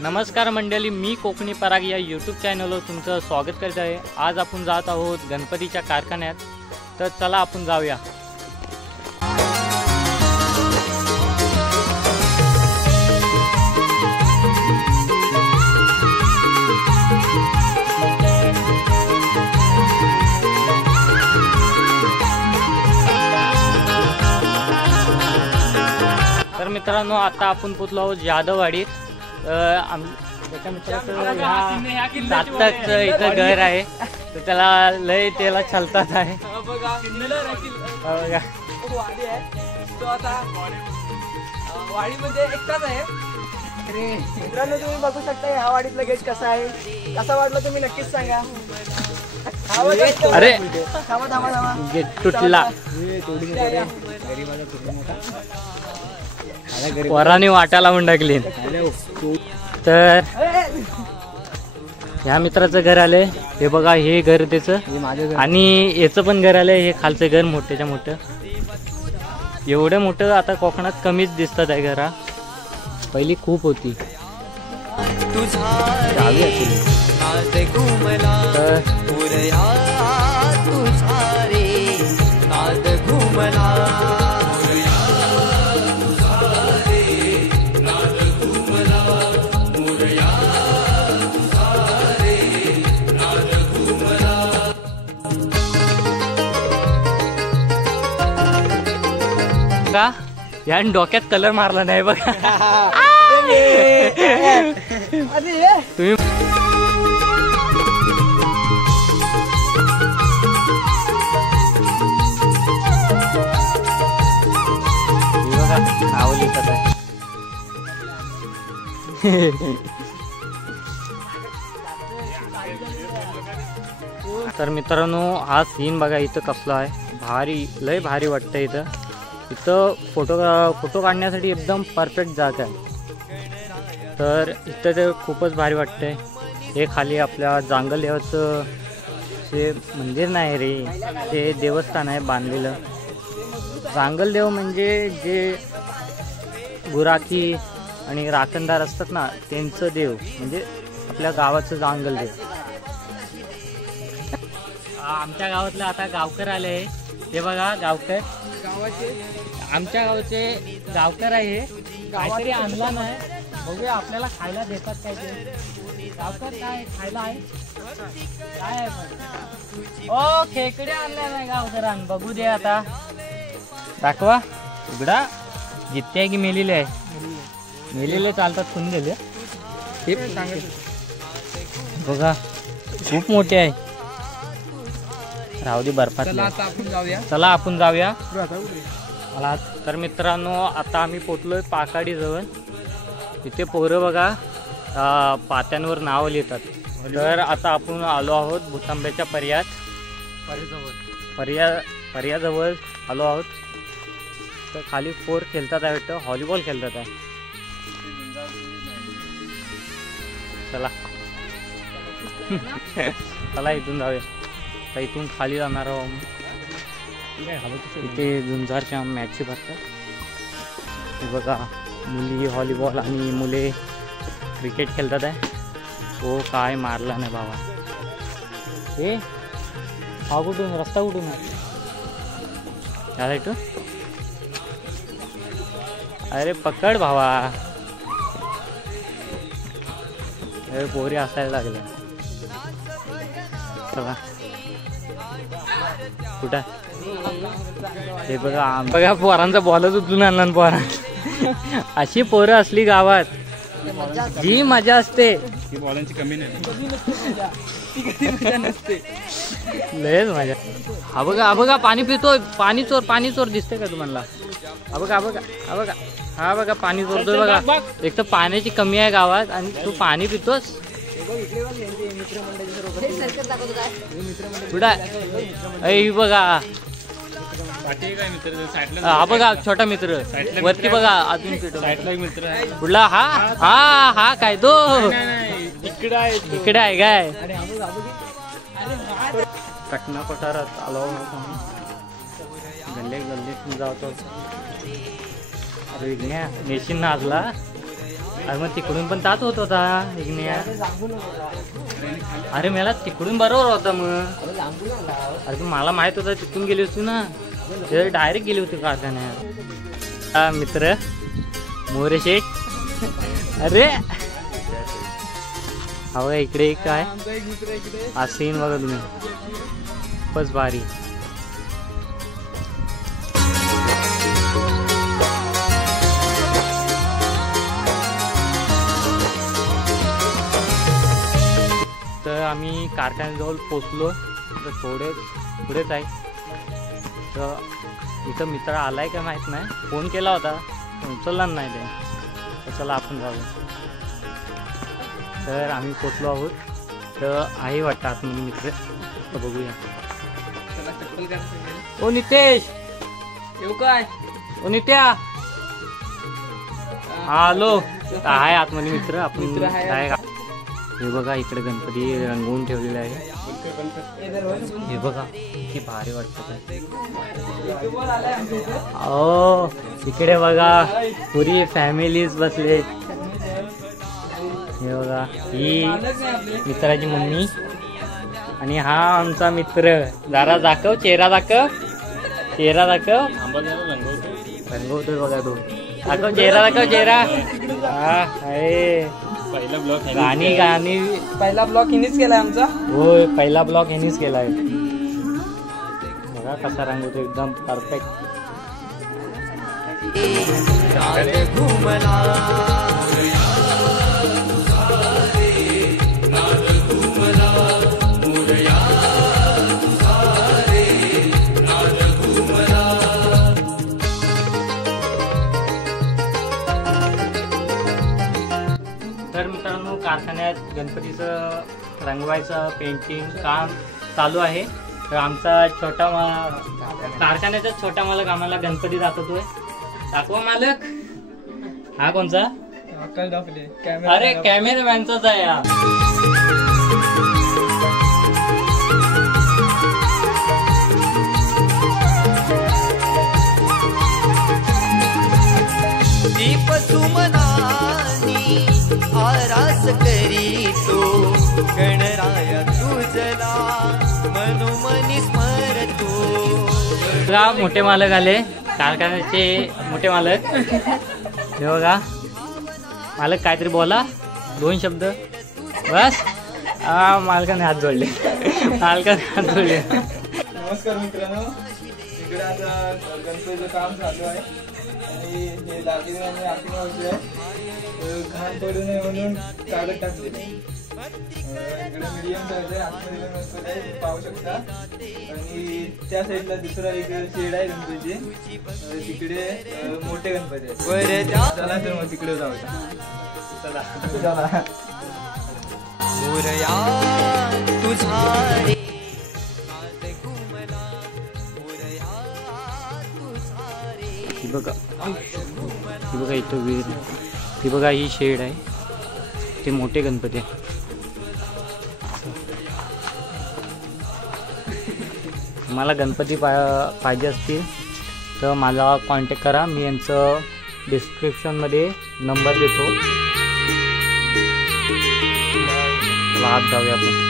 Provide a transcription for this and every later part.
नमस्कार मंडळी, मी कोकणी पराग या यूट्यूब चॅनलवर तुमचं स्वागत करत आहे। आज आपण जात आहोत गणपतीच्या कारखान्यात, तर चला आपण जाऊया। तर मित्रांनो, आता आपण पोचलो आहोत जाधववाडीत। त्याच्या मित्राचं सातचं इथं घर आहे, तर त्याला लय त्याला छलतात आहे। वाडीमध्ये एकटाच आहे मित्रांनो, तुम्ही बघू शकता ह्या वाडीतलं गेट कसं आहे, कसा वाटलं तुम्ही नक्कीच सांगा। अरे थांबा थांबा थांबा, गेट तुटला, वराने वाटायला म्हणून टाकली। तर ह्या मित्राचं घर आलंय, हे बघा, हे घर त्याचं आणि याचं पण घर आलंय। हे खालचं घर मोठ्याच्या मोठं, एवढं मोठं आता कोकणात कमीच दिसतात आहे घरा, पहिली खूप होती। या डोक्यात कलर मारला नाही बघा तुम्ही। बघा नाव लिहितात आहे। तर मित्रांनो, हा सीन बघा इथं कसला आहे, भारी, लय भारी वाटतं इथं। इथं फोटो काढण्यासाठी एकदम परफेक्ट जागा आहे। तर इथं ते खूपच भारी वाटतंय। हे खाली आपल्या जांगल देवाचं ते मंदिर नाही रे, ते देवस्थान आहे बांधलेलं। जांगल देव म्हणजे जे गुराखी आणि राखणदार असतात ना, त्यांचं देव म्हणजे आपल्या गावाचं जांगल देव। आमच्या गावातलं आता गावकर आले, हे बघा गावकर, आमच्या गावचे गावकर आहे। काहीतरी आणला नाही, बघूया आपल्याला खायला देतात काय ते। गावकर काय खायला आहे, काय आहे? ओ खेकडे आणल्या नाही गावकरांनी, बघू दे आता, दाखवा। उघडा, जित्ते आहे की मेलेले आहे? मेलेले चालतात, कोण गेले हे बघा, खूप मोठे आहे। राहू दे बर्फात, चला आपण जाऊया। तर मित्रांनो, आता आम्ही पोचलोय पाकाडी जवळ। इथे पोरं बघा पात्यांवर नाव लिहितात। तर आता आपण आलो आहोत भूतांब्याच्या पर्याजवळ आलो आहोत। तर खाली पोर खेळतात आहे वाटतं, व्हॉलीबॉल खेळतात आहे। चला चला इथून जाऊया, तर इथून खाली जाणार आहोत। इथे झुंजारच्या मॅच भरतात, हे बघा, मुली व्हॉलीबॉल आणि मुले क्रिकेट खेळतात आहे। हो काय मारला नाही बाबा, हे हा कुठून रस्ता कुठून आहे? अरे पकड भावा, अरे पोरी असायला लागल्या। चला कुठं, हे बघा पोरांचा बॉलच उचलून आणला पोरा। अशी पोरं असली गावात जी मजा असते, बॉलांची कमी नाही, लयच मजा। हा बघा पाणी पितोय, पाणी चोर दिसते का तुम्हाला? हा बघा पाणी चोरतोय बघा। एक तर पाण्याची कमी आहे गावात आणि तू पाणी पितोस कुठं? ऐ बघा, हा बघा छोटा मित्र वरती बघा, अजून मित्र कुठला? हा काय तो इकडे आहे काय? कटना पठारात आलो, गल्ले जातो। अरे विज्ञा नेशीन नाचला, अरे मग तिकडून पण ताच होत होता इग्निया. लांबून होता. अरे मला तिकडून बरोबर होता मग. अरे लांबून आला. अरे तू मला माहित होता तिथून गेली होती ना. ते डायरेक्ट गेली होती कारखान्यात. हा मित्र मोरे शेठ. अरे हवं इकडे काय आमचा एक मित्र इकडे. हा सीन बघा तुम्ही, खूपच भारी. तर आम्ही कारखान्याजवळ पोचलो. तर थोडे पुढेच आहे. तर इथं मित्र आलाय का माहीत नाही. फोन केला होता पण उचलला नाही ते. तर चला आपण जाऊ. तर आम्ही पोचलो आहोत. तर आहे वाटतं आतमध्ये मित्र. तर बघूया. ओ नितेश, येऊ काय? ओ नित्या. आलो. आहे आतमध्ये मित्र. आपण मित्र आहे. काय हे बघा इकडे गणपती रंगवून ठेवलेला आहे. हे बघा किती भारी वाटतं. ओ इकडे बघा पुरी फॅमिलीज बसले. हे बघा ही मित्राची मम्मी आणि हा आमचा मित्र. जरा दाखव चेहरा, दाखव चेहरा, दाखव. रंगवतोय बघा तो. दाखव चेहरा, दाखव चेहरा. हा आहे पहिला ब्लॉग गाणी गाणी. पहिला ब्लॉग हिनीच केलाय आमचा. होय पहिला ब्लॉग ह्यानीच केलाय. बघा कसा रंगवतो एकदम परफेक्ट. तर मित्रांनो कारखान्यात गणपतीचं रंगवायचं पेंटिंग काम चालू आहे. तर आमचा छोटा कारखान्याचा छोटा मालक आम्हाला गणपती दाखवतोय. दाखवा मालक. हा कोणचा? अरे कॅमेरामॅनचाच आहे हा. दीप सुमनानी आरास करीतो गणराया तुझला मनोमनी स्मरतो. बघा मोठे मालक आले. कारखान्याचे मोठे मालक. हे बघा मालक काहीतरी बोला. 2 शब्द बस. हा मालकाने हात जोडले. मालकाने हात जोडले. नमस्कार मित्रांनो, इकडे आता गणपतीचं काम चालू आहे आणि हे लागलेलं आम्ही आखीने वर्ष आहे. घाण पडू नये म्हणून कागद टाकलेले. इकडे मीडियम साईज आहे, आतमध्ये गणपती आहे, तुम्ही पाहू शकता. आणि त्या साईडला दुसरा एक शेड आहे गणपतीची. तिकडे मोठे गणपती आहेत. चला तर मग तिकडे जाऊ. चला चला. मोरया तुझा रे ही बघा, ही बघा इथं वीर. ही बघा ही शेड आहे. ते मोठे गणपती आहे. मला गणपती पाहिजे असतील तर मला कॉन्टॅक्ट करा. मी यांचं डिस्क्रिप्शनमध्ये नंबर देतो. चला आत जाऊया आपण.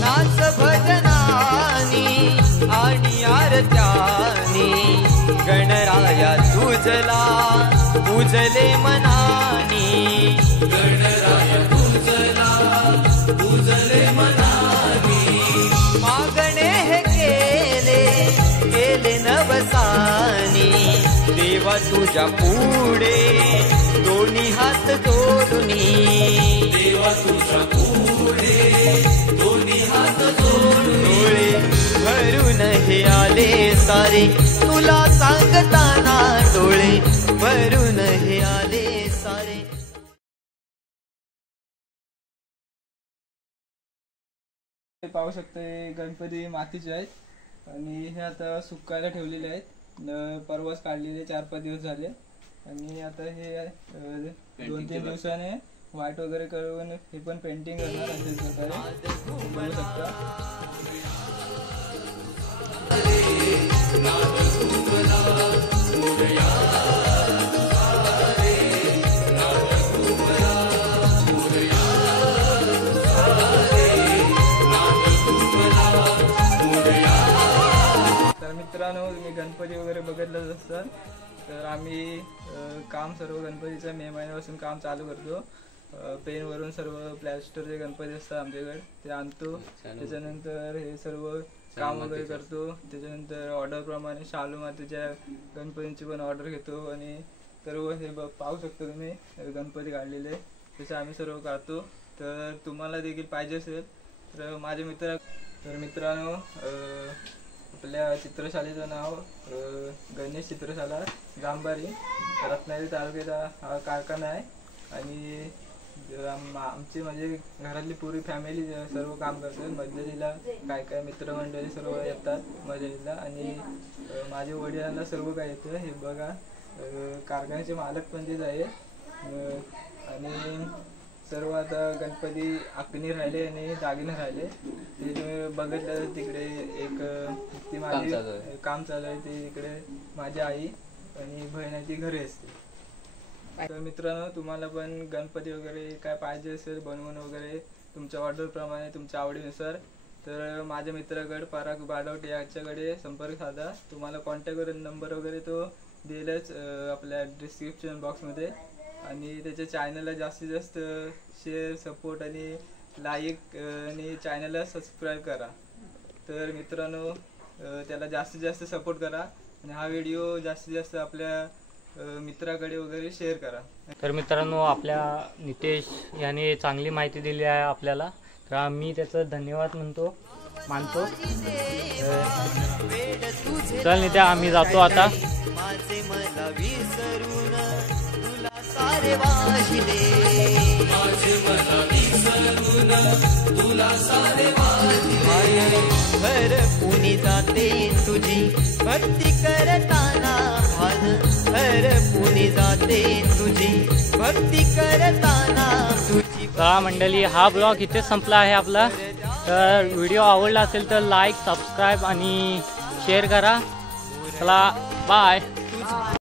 नाच भजनानी आणि आरत्यानी गणराया तुझला पूजले मनानी. गणराया तुझला पूजले मनानी. मागणे हे केले नवसानी. देवा तुझ्या पुढे दोन्ही हात जोडूनी. देवा तुझ्या पुढे दोन्ही हात जोडून डोळे भरून हे आले सारे तुला सांगताना. डोळे वरून हे आले सारे. पाहू शकता हे गणपती मातीचे आहेत आणि हे आता सुकायला ठेवलेले आहेत. परवाच काढलेले 4-5 दिवस झाले आणि आता हे 2-3 दिवसाने व्हाईट वगैरे करून हे पण पेंटिंग करणार असेल प्रकारे बघू शकता. तर मित्रांनो तुम्ही गणपती वगैरे बघितलंच असतात तर आम्ही काम सर्व गणपतीचं मे महिन्यापासून काम चालू करतो. पेनवरून सर्व प्लॅस्टरचे गणपती असतात आमच्याकडे ते आणतो. त्याच्यानंतर हे सर्व काम वगैरे करतो. त्याच्यानंतर ऑर्डरप्रमाणे शालू मातीच्या गणपतींची पण ऑर्डर घेतो आणि सर्व हे पाहू शकतो तुम्ही गणपती काढलेले तसे आम्ही सर्व काढतो. तर तुम्हाला देखील पाहिजे असेल तर माझे मित्र. तर मित्रांनो आपल्या चित्रशालेचं नाव गणेश चित्रशाला जांभारी रत्नागिरी तालुक्याचा हा कारखाना आहे आणि आमची म्हणजे घरातली पुरी फॅमिली सर्व काम करते. मदतीला काय मित्रमंडळी सर्व येतात मदतीला आणि माझ्या वडिलांना सर्व काय येतं हे बघा. कारखान्याचे मालक पण तेच आहे आणि सर्व आता गणपती आखणी राहिले आणि दागिने राहिले ते तुम्ही बघितलं. तिकडे एक ती माझी काम चालू आहे ते इकडे माझी आई आणि बहिणाची घरी असते. तर मित्रांनो तुम्हाला पण गणपती वगैरे काय पाहिजे असेल बनवून वगैरे तुमच्या ऑर्डरप्रमाणे तुमच्या आवडीनुसार तर माझ्या मित्राकडे पराग बाडवट याच्याकडे संपर्क साधा. तुम्हाला कॉन्टॅक्ट करून नंबर वगैरे तो दिलाच आपल्या डिस्क्रिप्शन बॉक्समध्ये आणि त्याच्या चॅनलला जास्तीत जास्त शेअर सपोर्ट आणि लाईक आणि चॅनलला सबस्क्राईब करा. तर मित्रांनो त्याला जास्तीत जास्त सपोर्ट करा आणि हा व्हिडिओ जास्तीत जास्त आपल्या मित्राकडे वगैरे शेअर करा. तर मित्रांनो आपल्या नितेश याने चांगली माहिती दिली आहे आपल्याला तर आम्ही त्याचं धन्यवाद मानतो. चल नित्या आम्ही जातो आता. माझे मला विसरून तुला सारे वाहिले. माझे मला विसरून तुला सारे वाहिले. घर पुणी जाते तुझी भक्ती करताना घर पुणी जाते तुझी भक्ती करताना तुझी. मंडळी हा ब्लॉग इथे संपला आहे आपला. तर व्हिडिओ आवडला असेल तर लाईक सबस्क्राईब आणि शेअर करा. चला बाय.